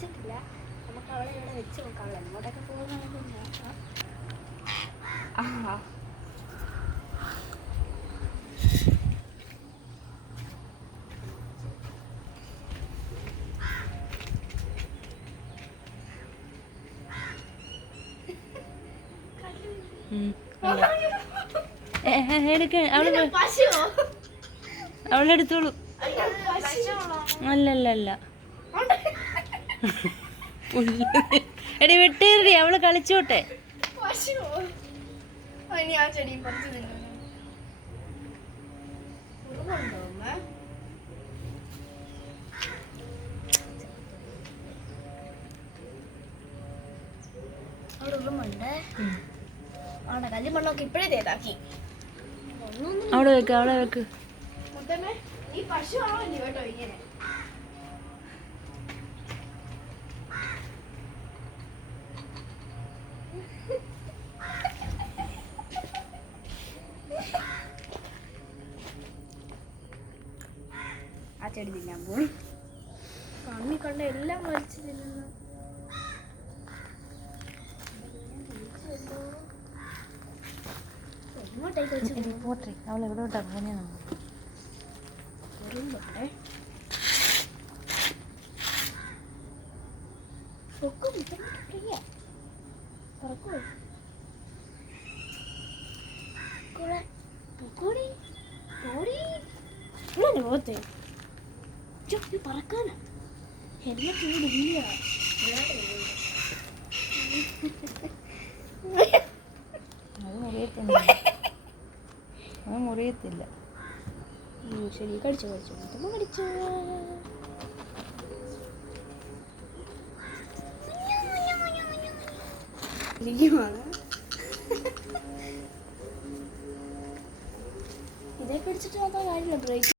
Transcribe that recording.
വെച്ചിട്ടില്ല. നമുക്ക് അവളെ ഇവിടെ വെച്ച് നോക്കാം. അവളെ എങ്ങോട്ടൊക്കെ പോകുന്നതെന്ന് നോക്കാം. അവളെടുത്തോളൂ. അല്ലല്ല എടി വിട്ടേറി, അവള് കളിച്ചോട്ടെ. അവിടെ ഉറുമുണ്ട്. അവിടെ കല്ലും മണ്ണൊക്കെ ഇപ്പഴേ തേതാക്കി. അവിടെ വെക്ക്, അവിടെ വെക്ക്. ഈ പശു ആവല്ലേ കേട്ടോ ഇങ്ങനെ. ആ ചെടി തിന്നാൻ പോയി. കണ്ണി കണ്ട എല്ലാം വലിച്ചു തിന്നുന്നു. എങ്ങോട്ടേക്ക് വെച്ച് പോട്ടെ, അവൾ എവിടോട്ടാ പോകുന്നേ? ഉറുമ്പുണ്ടേ. പൊക്കും പ്രിയ പറക്കൂ. പൊക്കൂടി ഓടി പോത്തെ പറക്കാനാ. ഹെൽമെറ്റ് ഇല്ല. അത് മുറിയത്തില്ല. ശരി, കടിച്ചു കടിച്ചു കടിച്ചു. ഇതേ പിടിച്ചിട്ട് നോക്കാൻ കാര്യമില്ല. ബ്രേക്ക്